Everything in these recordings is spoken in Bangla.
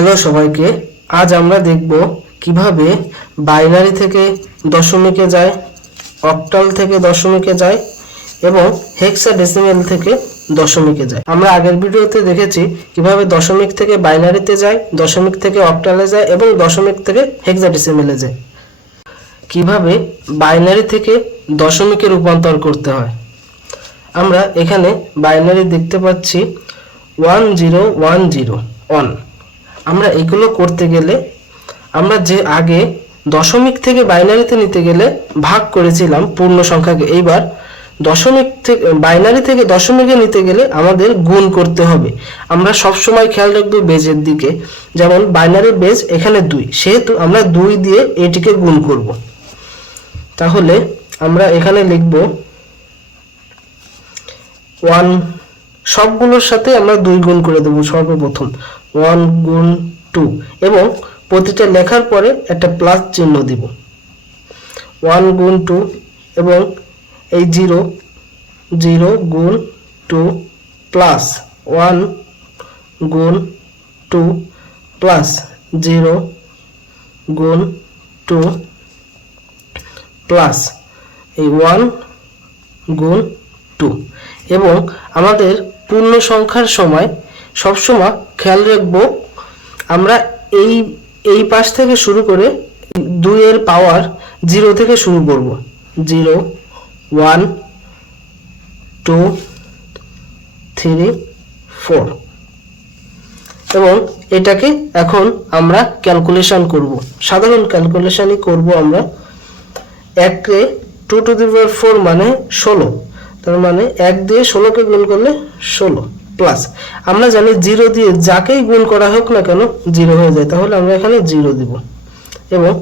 হ্যালো সবাইকে, আজ আমরা দেখব কিভাবে বাইনারি থেকে দশমিকে যায়, অক্টাল থেকে দশমিকে যায় এবং হেক্সাডেসিমেল থেকে দশমিকে যায়। আমরা আগের ভিডিওতে দেখেছি কিভাবে দশমিক থেকে বাইনারিতে যায়, দশমিক থেকে অক্টালে যায় এবং দশমিক থেকে হেক্সাডেসিমেলে যায়। কিভাবে বাইনারি থেকে দশমিকে রূপান্তর করতে হয়। আমরা এখানে বাইনারি দেখতে পাচ্ছি 1010 আমরা এগুলো করতে গেলে আমরা যে আগে দশমিক থেকে বাইনারিতে নিতে গেলে ভাগ করেছিলাম পূর্ণ সংখ্যাকে, এইবার দশমিক থেকে বাইনারি থেকে দশমিকে নিতে গেলে আমাদের গুণ করতে হবে। আমরা সব সময় খেয়াল রাখবো বেজের দিকে। যেমন বাইনারি বেজ এখানে 2, সেহেতু আমরা 2 দিয়ে এটিকে গুণ করব। তাহলে আমরা এখানে লিখব 1, সবগুলোর সাথে আমরা 2 গুণ করে দেব। সর্বপ্রথম 1 গুণ 2 এবং প্রতিটা লেখার পরে একটা প্লাস চিহ্ন দিব। 1 গুণ 2 এবং এই 0 গুণ 2 প্লাস 1 গুণ 2 প্লাস 0 গুণ 2 প্লাস এই 1 গুণ 2। এবং আমাদের পূর্ণ সংখ্যার সময় সবসময় খেয়াল রাখবো আমরা এই পাশ থেকে শুরু করে 2 এর পাওয়ার 0 থেকে শুরু করব। 0 1 2 3 4 এবং এটাকে এখন আমরা ক্যালকুলেশন করব। সাধারণ ক্যালকুলেশনই করব আমরা। 1 কে 2 টু দি পাওয়ার 4 মানে 16, তার মানে 1 দিয়ে 16 কে গুণ করলে 16 প্লাস আমরা জানি 0 দিয়ে যাকেই গুণ করা হোক না কেন 0 হয়ে যায়, তাহলে আমরা এখানে 0 দিব এবং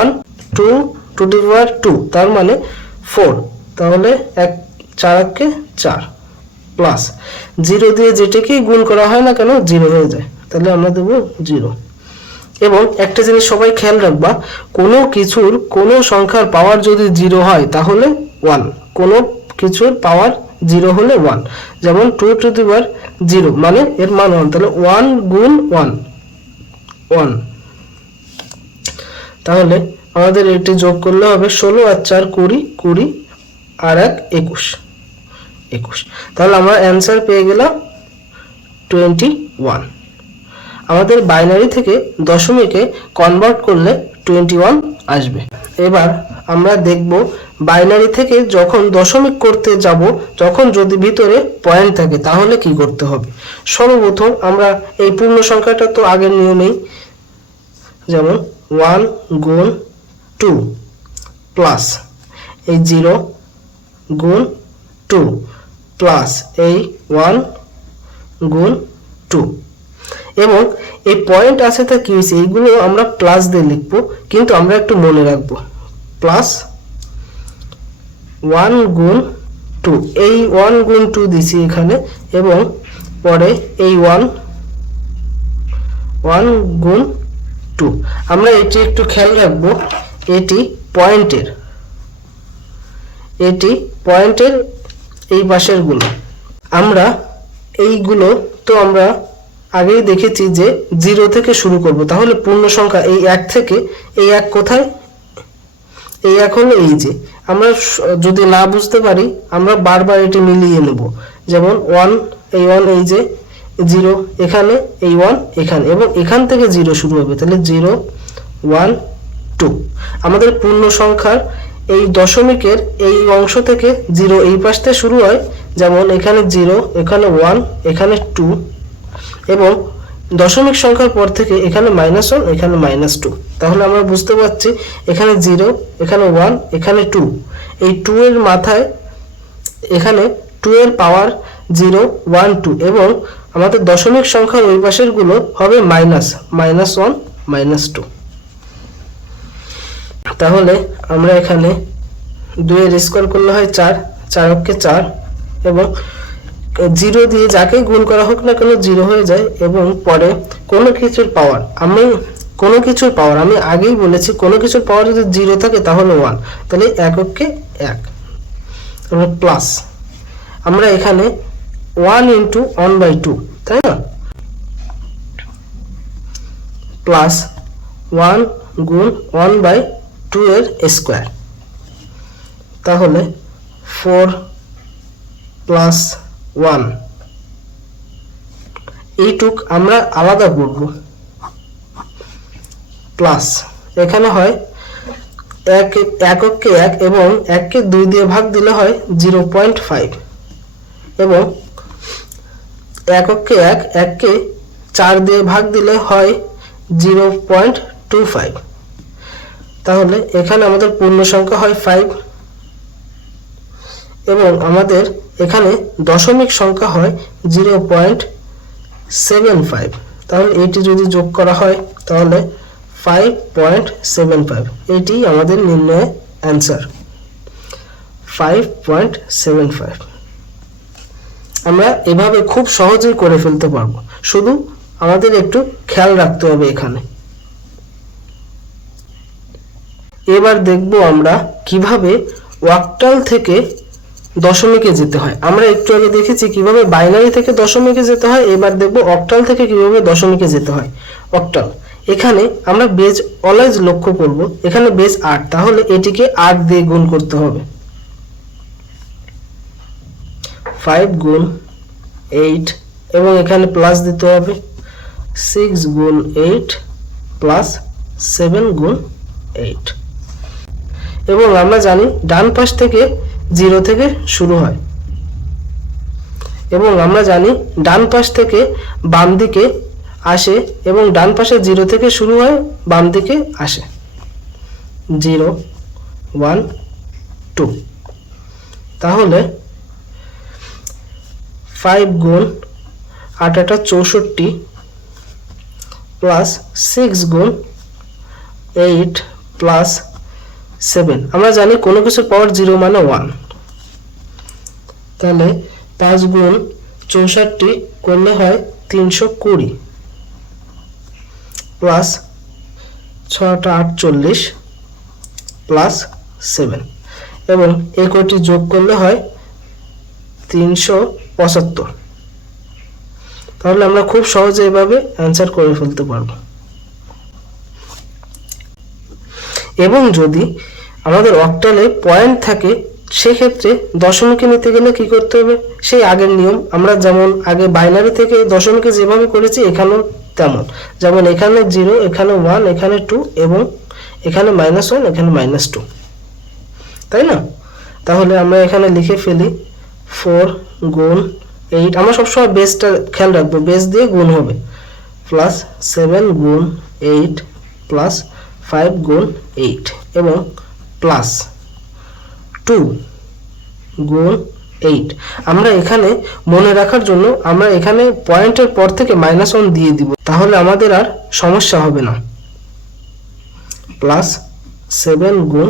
1 2 টু দি পাওয়ার 2 তার মানে 4, তাহলে 4 কে 4 প্লাস 0 দিয়ে যেটাকেই গুণ করা হয় না কেন 0 হয়ে যায়, তাহলে আমরা দেব 0। এবং একটা জিনিস সবাই খেয়াল রাখবা, কোনো কিছুর কোনো সংখ্যার পাওয়ার যদি 0 হয় তাহলে 1, কোনো কিছুর পাওয়ার 0 হলে 1। যেমন 2 টু দি পাওয়ার 0 মানে এর মান 1, তাহলে 1 গুণ 1 তাহলে আমাদের এটি যোগ করলে হবে 16 আর 4 20 আর 1 21। তাহলে আমরা অ্যান্সার পেয়ে গেলাম 21। আমাদের বাইনারি থেকে দশমিকে কনভার্ট করলে 21 আসবে। এবার আমরা দেখব বাইনারি থেকে যখন দশমিক করতে যাব, যখন যদি ভিতরে পয়েন্ট থাকে তাহলে কি করতে হবে। সর্বপ্রথম আমরা এই পূর্ণ সংখ্যাটা তো আগের নিয়মেই, যেমন 1 গুণ 2 প্লাস এই 0 গুণ 2 প্লাস এই 1 গুণ 2 এবং এই পয়েন্ট আছে তা কি হয়েছে, এইগুলো আমরা প্লাস দিয়ে লিখবো, কিন্তু আমরা একটু মনে রাখবো প্লাস 1 গুণ 2, এই 1 গুণ 2 দিছি এখানে এবং পরে এই 1 গুণ 2। আমরা এটি একটু খেয়াল রাখবো, এটি পয়েন্টের এই পাশের গুলো। আমরা এইগুলো তো আমরা আগেই দেখেছি যে 0 থেকে শুরু করব, তাহলে পূর্ণ সংখ্যা এই 1 থেকে, এই 1 কোথায়, এই 1 হলো এই যে। আমরা যদি না বুঝতে পারি আমরা বারবার এটি মিলিয়ে নেব। যেমন 1 এই 1 এই যে, 0 এখানে, এই 1 এখানে এবং এখান থেকে 0 শুরু হবে, তাহলে 0 1 2। আমাদের পূর্ণ সংখ্যার এই দশমিকের এই অংশ থেকে 0 এই পাশ থেকে শুরু হয়, যেমন এখানে 0 এখানে 1 এখানে 2 এবং দশমিক সংখ্যার পর থেকে এখানে -1 এখানে -2। তাহলে আমরা বুঝতে পারছি এখানে 0 এখানে 1 এখানে 2, এই 2 এর মাথায় এখানে 2 এর পাওয়ার 0 1 2 এবং আমাদের দশমিক সংখ্যার ওই পাশের গুলো হবে -1 -2। তাহলে আমরা এখানে 2 এর স্কয়ার করলে হয় 4, 4 কে 4 এবং 0 দিয়ে যাকে গুণ করা হোক না কেন 0 হয়ে যায়। এবং পরে কোনো কিছুর পাওয়ার আমি আগেই বলেছি, কোনো কিছুর পাওয়ার যদি 0 থাকে তাহলে 1, তাহলে এককে 1 এবং প্লাস আমরা এখানে 1 × 1/2, তাই না, প্লাস 1 গুণ 1/2 এর স্কোয়ার, তাহলে 4 প্লাস 1 এইটুক আমরা আলাদা করব, প্লাস এখানে হয় এককে 1 এবং 1কে 2 দিয়ে ভাগ দিলে হয় 0.5 এবং এককে 1কে 4 দিয়ে ভাগ দিলে হয় 0.25, তাহলে এখানে আমাদের পূর্ণ সংখ্যা হয় 5 এবং আমাদের এখানে দশমিক সংখ্যা হয় 0.75, তাহলে এটি যদি যোগ করা হয় তাহলে 5.75, এটি আমাদের নির্ণয়ের অ্যান্সার 5.75। আমরা এভাবে খুব সহজেই করে ফেলতে পারবো, শুধু আমাদের একটু খেয়াল রাখতে হবে এখানে। এবার দেখব আমরা কিভাবে অক্টাল থেকে দশমিকে যেতে হয়। আমরা একটু আগে দেখেছি কিভাবে বাইনারি থেকে দশমিকে যেতে হয়, এবার দেখব অক্টাল থেকে কিভাবে দশমিকে যেতে হয়। অক্টাল, এখানে আমরা বেজ অলওয়েজ লক্ষ্য করব, এখানে বেজ 8, তাহলে এটিকে 8 দিয়ে গুণ করতে হবে। 5 গুণ 8 এবং এখানে প্লাস দিতে হবে 6 গুণ 8 প্লাস 7 গুণ 8 এবং আমরা জানি ডান পাশ থেকে 0 থেকে শুরু হয় এবং আমরা জানি ডান পাশ থেকে বাম দিকে আসে এবং ডান পাশে 0 থেকে শুরু হয়, বাম দিকে আসে 0 1 2, তাহলে 5 গুণ 8 64 প্লাস 6 গুণ 8 প্লাস 7, আমরা জানি কোনো কিছু পাওয়ার 0 মানে 1, তাহলে 5 গুণ 64 করলে হয় 320 প্লাস 6 48 প্লাস 7 এবং এই কয়টি যোগ করলে হয় 375, তাহলে আমরা খুব সহজে এভাবে অ্যান্সার করে ফেলতে পারবো। এবং যদি আমাদের অক্টালে পয়েন্ট থাকে সেক্ষেত্রে দশমিকে নিতে গেলে কি করতে হবে, সেই আগের নিয়ম, আমরা যেমন আগে বাইনারি থেকে দশমিকে যেভাবে করেছি এখানেও তেমন, যেমন এখানে 0, এখানে 1, এখানে 2 এবং এখানে -1, এখানে -2, তাই না? তাহলে আমরা এখানে লিখে ফেলি 4 গুণ 8, আমরা সবসময় বেসটা খেয়াল রাখবো, বেস দিয়ে গুণ হবে, প্লাস 7 গুণ 8 প্লাস 5 গুণ 8 এবং প্লাস 2 গুণ 8। আমরা এখানে মনে রাখার জন্য আমরা এখানে পয়েন্টের পর থেকে -1 দিয়ে দিব, তাহলে আমাদের আর সমস্যা হবে না। প্লাস 7 গুণ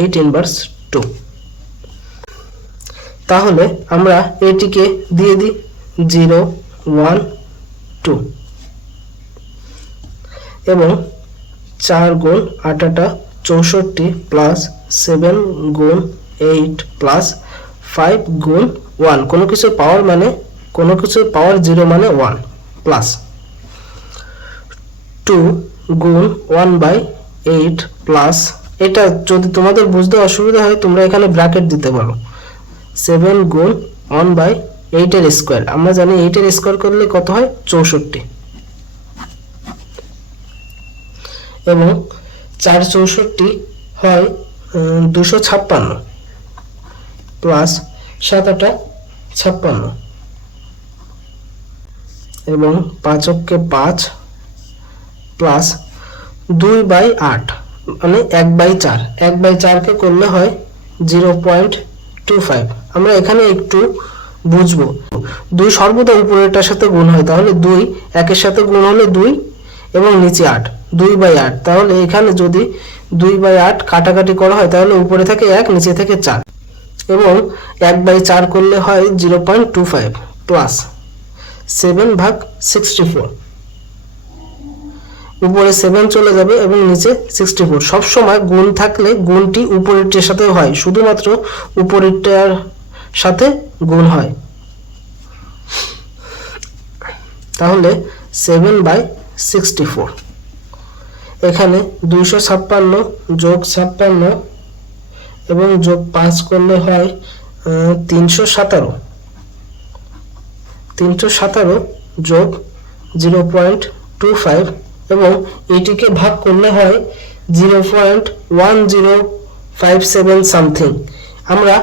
8 ইনভার্স 2, তাহলে আমরা এটিকে দিয়ে দিই 0 1 2 এবং 4 গুণ 8 64 প্লাস 7 গুণ 8 প্লাস 5 গুণ 1, কোনো কিছু পাওয়ার মানে কোনো কিছু পাওয়ার 0 মানে 1 প্লাস 2 গুণ 1/8 প্লাস, এটা যদি তোমাদের বুঝতে অসুবিধা হয় তোমরা এখানে ব্র্যাকেট দিতে পারো, 7 গুণ 1/8 এর স্কোয়ার, আমরা জানি 8 এর স্কোয়ার করলে কত হয় 64 এবং 4 64 হয় 256 প্লাস 7 8 56 এবং 5 অক্ষে 5 প্লাস 2/8 মানে 1/4, 1/4 কে করলে হয় 0.25, আমরা এখানে একটু বুঝবো, 2 সর্বদা উপরেরটার সাথে গুণ হয়, তাহলে 2 1 এর সাথে গুণ হলে 2 এবং নিচে 8, 2/8, তাহলে এখানে যদি 2/8 কাটাকাটি করা হয় তাহলে উপরে থাকে 1, নিচে থেকে 4 এবং 1/4 করলে হয় 0.25 প্লাস 7/64, উপরে 7 চলে যাবে এবং নিচে 64, সব সময় গুণ থাকলে গুণটি উপরেরটার সাথে হয়, শুধুমাত্র উপরেরটার সাথে গুণ হয়। তাহলে 7/64। এখানে 256 যোগ 56 এবং যোগ 5 করলে হয় 317 যোগ 0.25 এবং এটিকে ভাগ করলে হয় 0.1057 সামথিং। আমরা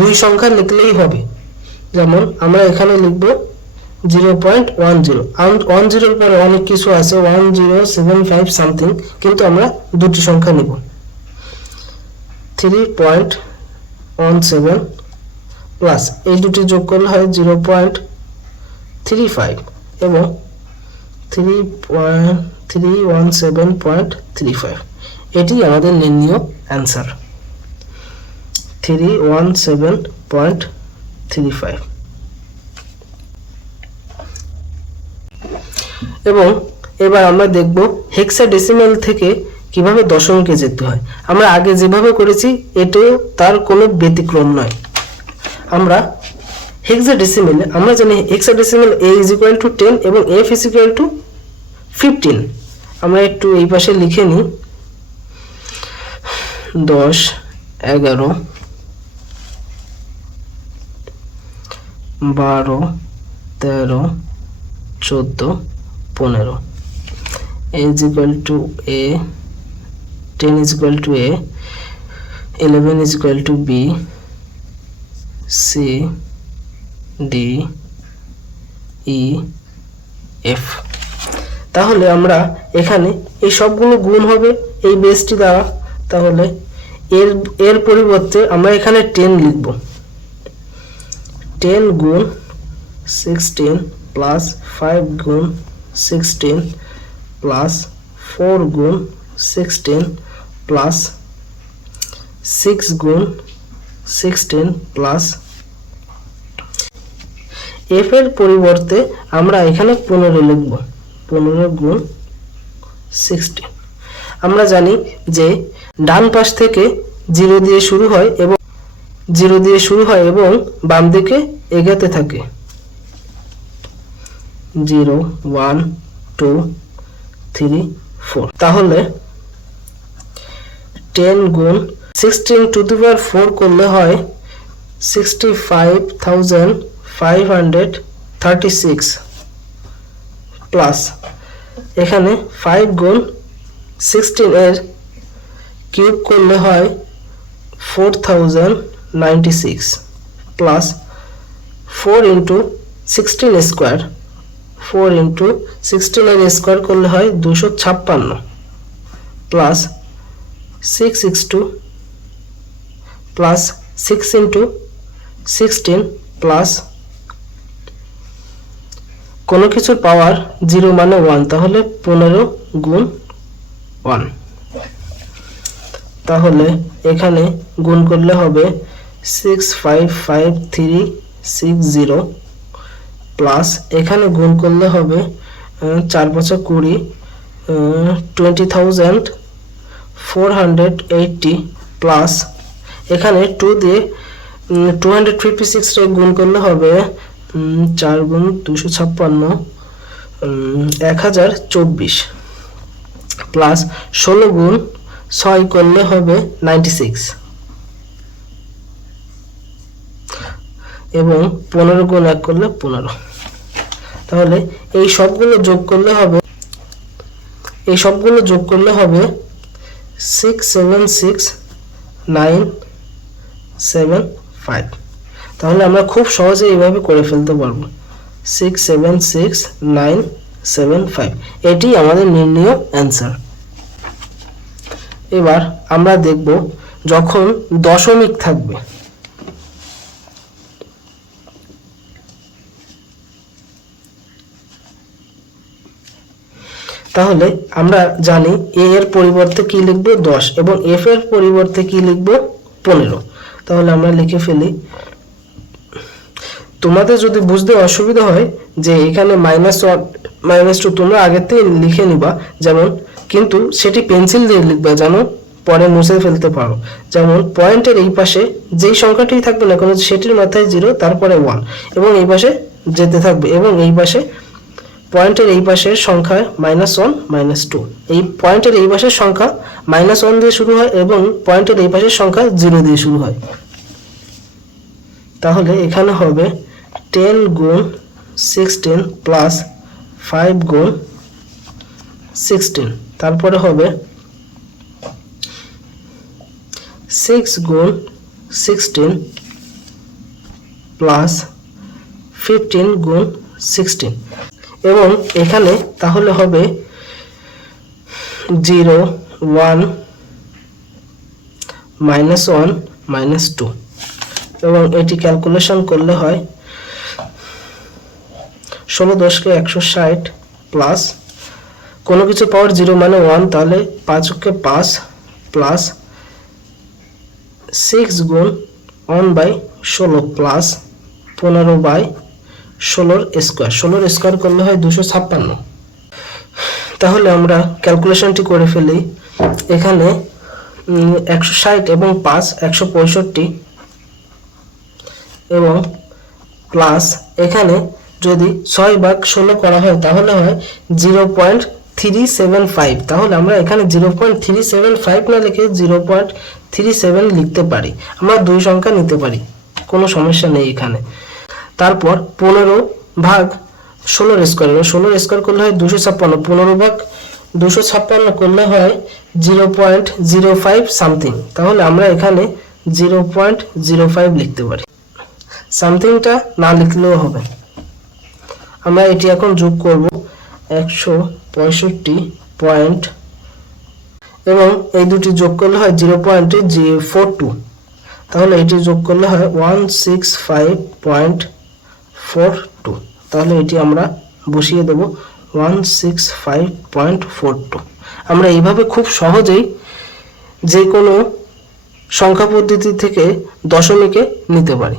দুই সংখ্যা লিখলেই হবে, যেমন আমরা এখানে লিখব 0.10 এর পরে অনেক কিছু আছে 1075 সামথিং, কিন্তু আমরা দুটি সংখ্যা নিব। 3.17 প্লাস এই দুটি যোগ করলে হয় 0.35 এবং 317.35। এটি আমাদের নির্ণীয় অ্যান্সার 317.35। এবং এবার আমরা দেখব হেক্সাডেসিমাল থেকে কিভাবে দশমিকে যেতে হয়। আমরা আগে যেভাবে করেছি এটাও তার কোনো ব্যতিক্রম নয়। আমরা হেক্সাডেসিমালে আমরা জানি হেক্সাডেসিমাল a = 10 এবং f = 15। আমরা একটু এই পাশে লিখে নিই 10 11 12 13 14 15 a = a, 10 = a, 11 = b, c, d, e, f। তাহলে আমরা এখানে এই সবগুলো গুণ হবে এই বেসটি দ্বারা। তাহলে এর পরিবর্তে আমরা এখানে 10 লিখব। 10 গুণ 16 প্লাস 5 গুণ 16 প্লাস 4 গুণ 16 প্লাস 6 গুণ 16 প্লাস f এর পরিবর্তে আমরা এখানে 15 লিখব। 15 গুণ 16। আমরা জানি যে ডান পাশ থেকে 0 দিয়ে শুরু হয় এবং বাম দিকে এগোতে থাকে 0 1 2 3 4। তাহলে 10 গুণ 16⁴ করলে হয় 65,536 প্লাস এখানে 5 গুণ 16 এর কিউব করলে হয় 4096 প্লাস 4 × 16 স্কয়ার 4 × 16 এর স্কয়ার করলে হয় 256 প্লাস 6x2 প্লাস 6 × 16 প্লাস কোনো কিছুর পাওয়ার 0 মানে 1, তাহলে 15 গুণ 1। তাহলে এখানে গুণ করলে হবে 655,360 প্লাস এখানে গুণ করলে হবে 4 × 5 = 20 20,480 প্লাস এখানে 2 দিয়ে 256 রে গুণ করলে হবে 4 গুণ 256 1024 প্লাস 16 গুণ 6 করলে হবে 96 এবং 15 গুণ 1 করলে 15। তাহলে এই সবগুলো যোগ করলে হবে 676975। তাহলে আমরা খুব সহজে এইভাবে করে ফেলতে পারবো 676975। এটি আমাদের নির্ণীয় অ্যান্সার। এবার আমরা দেখব যখন দশমিক থাকবে। তাহলে আমরা জানি a এর পরিবর্তে কি লিখব 10 এবং f এর পরিবর্তে কি লিখব 15। তাহলে আমরা লিখে ফেলি। তোমাদের যদি বুঝতে অসুবিধা হয় যে এখানে -2 তোমরা আগে থেকে লিখে নিবা, যেমন কিন্তু সেটি পেন্সিল দিয়ে লিখবা যেন পরে মুছে ফেলতে পারো। যেমন পয়েন্টের এই পাশে যেই সংখ্যাটি থাকবে না কেন সেটির মাথায় 0 তারপরে 1 এবং এই পাশে যেতে থাকবে এবং এই পাশে পয়েন্টের এই পাশের সংখ্যা -1 -2, এই পয়েন্টের এই পাশের সংখ্যা -1 দিয়ে শুরু হয় এবং পয়েন্টের এই পাশের সংখ্যা 0 দিয়ে শুরু হয়। তাহলে এখানে হবে 10 গুণ 16 প্লাস 5 গুণ 16, তারপরে হবে 6 গুণ 16 প্লাস 15 গুণ 16, এবং এখানে তাহলে হবে 0 1 -1 -2, এবং এটি ক্যালকুলেশন করলে হয় 16 10 কে 160 প্লাস কোনো কিছু পাওয়ার 0 মানে 1, তাহলে 5 কে 5 প্লাস 6 গুণ 1/16 প্লাস 15/16 স্কোয়ার, 16 স্কোয়ার করলে হয় 256। তাহলে আমরা ক্যালকুলেশনটি করে ফেলি। এখানে 160 এবং 5 165, এবং প্লাস এখানে যদি 6/16 করা হয় তাহলে হয় 0.375, তাহলে আমরা এখানে 0.375 না লিখে 0.37 লিখতে পারি। আমরা দুই সংখ্যা নিতে পারি, কোনো সমস্যা নেই এখানে। তারপর 15/16 স্কোয়ার, 16 স্কোয়ার করলে হয় 256, 15/256 করলে হয় 0.05 সামথিং, তাহলে আমরা এখানে 0.05 লিখতে পারি। সামথিংটা না লিখলেও হবে। আমরা এটি এখন যোগ করব 165 পয়েন্ট, এবং এই দুটি যোগ করলে হয় 0.42, তাহলে এটি যোগ করলে হয় 165.42, তাহলে এটি আমরা বসিয়ে দেব 165.42। আমরা এইভাবে খুব সহজেই যে কোনো সংখ্যা পদ্ধতি থেকে দশমিকে নিতে পারি।